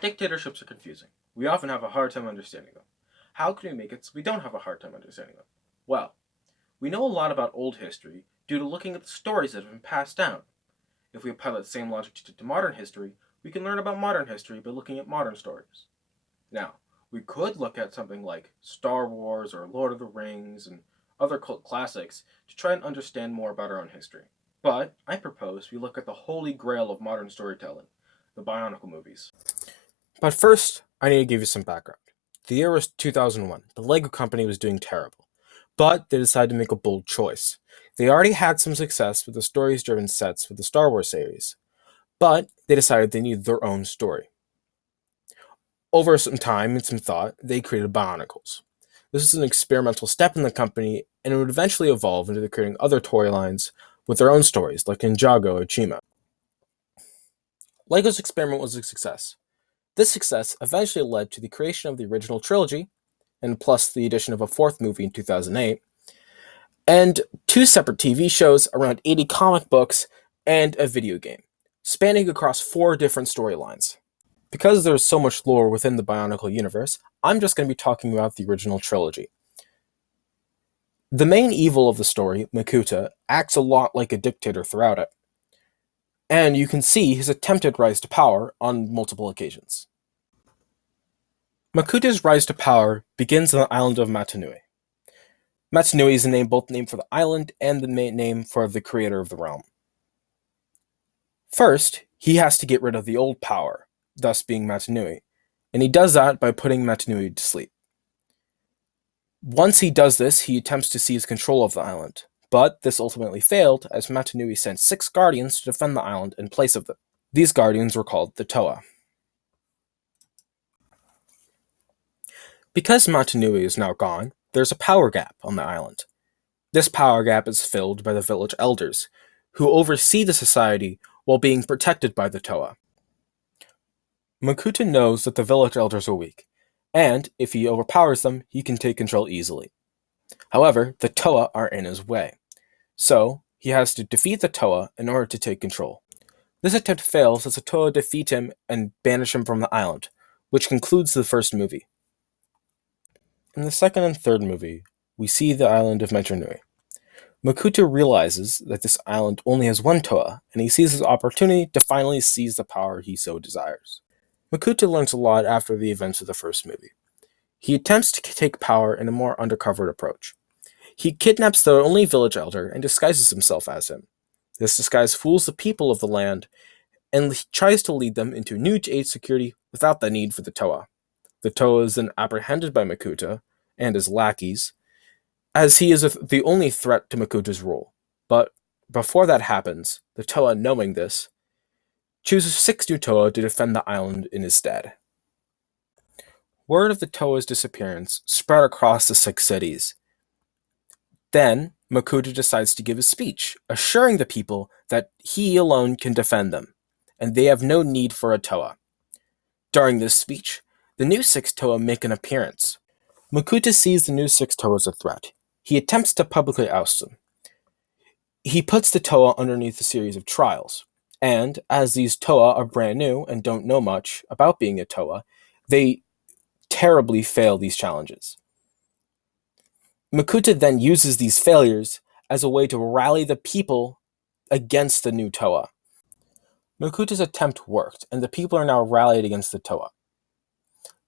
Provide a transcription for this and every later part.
Dictatorships are confusing. We often have a hard time understanding them. How can we make it so we don't have a hard time understanding them? Well, we know a lot about old history due to looking at the stories that have been passed down. If we apply that same logic to modern history, we can learn about modern history by looking at modern stories. Now, we could look at something like Star Wars or Lord of the Rings and other cult classics to try and understand more about our own history. But I propose we look at the holy grail of modern storytelling, the bionicle movies. But first, I need to give you some background. The year was 2001. The Lego company was doing terrible. But they decided to make a bold choice. They already had some success with the stories driven sets with the Star Wars series, but they decided they needed their own story. Over some time and some thought, they created bionicles. This is an experimental step in the company, and it would eventually evolve into creating other toy lines with their own stories, like Ninjago or Chima. Lego's experiment was a success. This success eventually led to the creation of the original trilogy, and plus the addition of a fourth movie in 2008, and two separate TV shows, around 80 comic books, and a video game, spanning across four different storylines. Because there's so much lore within the Bionicle universe, I'm just going to be talking about the original trilogy. The main evil of the story, Makuta, acts a lot like a dictator throughout it, and you can see his attempted rise to power on multiple occasions. Makuta's rise to power begins on the island of Matanui. Matanui is both the name for the island and the main name for the creator of the realm. First, he has to get rid of the old power, thus being Matanui, and he does that by putting Matanui to sleep. Once he does this, he attempts to seize control of the island, but this ultimately failed as Matanui sent 6 guardians to defend the island in place of them. These guardians were called the Toa. Because Matanui is now gone, there's a power gap on the island. This power gap is filled by the village elders, who oversee the society while being protected by the Toa. Makuta knows that the village elders are weak, and if he overpowers them, he can take control easily. However, the Toa are in his way, so he has to defeat the Toa in order to take control. This attempt fails as the Toa defeat him and banish him from the island, which concludes the first movie. In the second and third movie, we see the island of Metronui. Makuta realizes that this island only has one Toa, and he sees his opportunity to finally seize the power he so desires. Makuta learns a lot after the events of the first movie. He attempts to take power in a more undercover approach. He kidnaps the only village elder and disguises himself as him. This disguise fools the people of the land and tries to lead them into new age security without the need for the Toa. The Toa is then apprehended by Makuta and his lackeys, as he is the only threat to Makuta's rule. But before that happens, the Toa, knowing this, chooses 6 new Toa to defend the island in his stead. Word of the Toa's disappearance spread across the 6 cities. Then, Makuta decides to give a speech, assuring the people that he alone can defend them, and they have no need for a Toa. During this speech, the new 6 Toa make an appearance. Makuta sees the new 6 Toa as a threat. He attempts to publicly oust them. He puts the Toa underneath a series of trials, and as these Toa are brand new and don't know much about being a Toa, they terribly fail these challenges. Makuta then uses these failures as a way to rally the people against the new Toa. Makuta's attempt worked, and the people are now rallied against the Toa.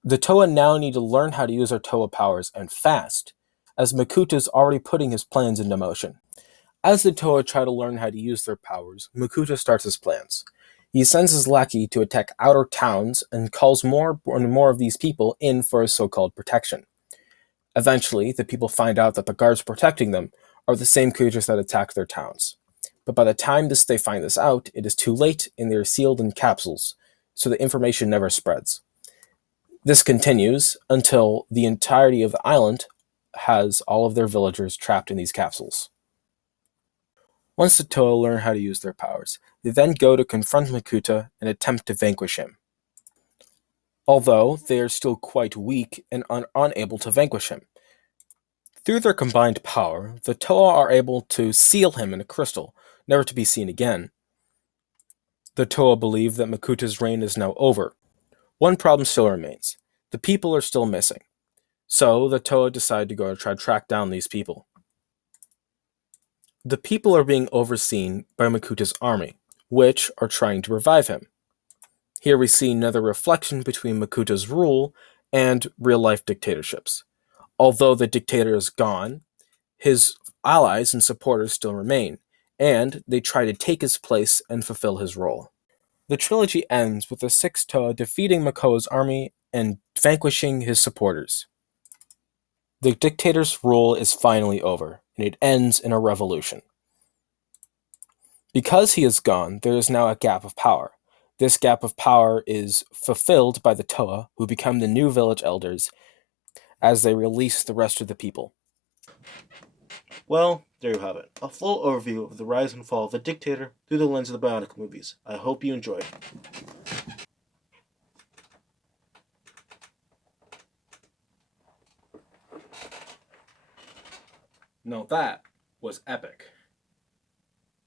The Toa now need to learn how to use their Toa powers, and fast, as Makuta's already putting his plans into motion. As the Toa try to learn how to use their powers, Makuta starts his plans. He sends his lackey to attack outer towns and calls more and more of these people in for his so-called protection. Eventually, the people find out that the guards protecting them are the same creatures that attack their towns. But by the time they find this out, it is too late and they are sealed in capsules, so the information never spreads. This continues until the entirety of the island has all of their villagers trapped in these capsules. Once the Toa learn how to use their powers, they then go to confront Makuta and attempt to vanquish him. Although they are still quite weak and unable to vanquish him. Through their combined power, the Toa are able to seal him in a crystal, never to be seen again. The Toa believe that Makuta's reign is now over. One problem still remains. The people are still missing. So the Toa decide to go try to track down these people. The people are being overseen by Makuta's army, which are trying to revive him. Here we see another reflection between Makuta's rule and real-life dictatorships. Although the dictator is gone, his allies and supporters still remain, and they try to take his place and fulfill his role. The trilogy ends with the sixth Toa defeating Makoa's army and vanquishing his supporters. The dictator's rule is finally over, and it ends in a revolution. Because he is gone, there is now a gap of power. This gap of power is fulfilled by the Toa, who become the new village elders as they release the rest of the people. Well, there you have it. A full overview of the rise and fall of the dictator through the lens of the Bionicle movies. I hope you enjoyed. Now that was epic.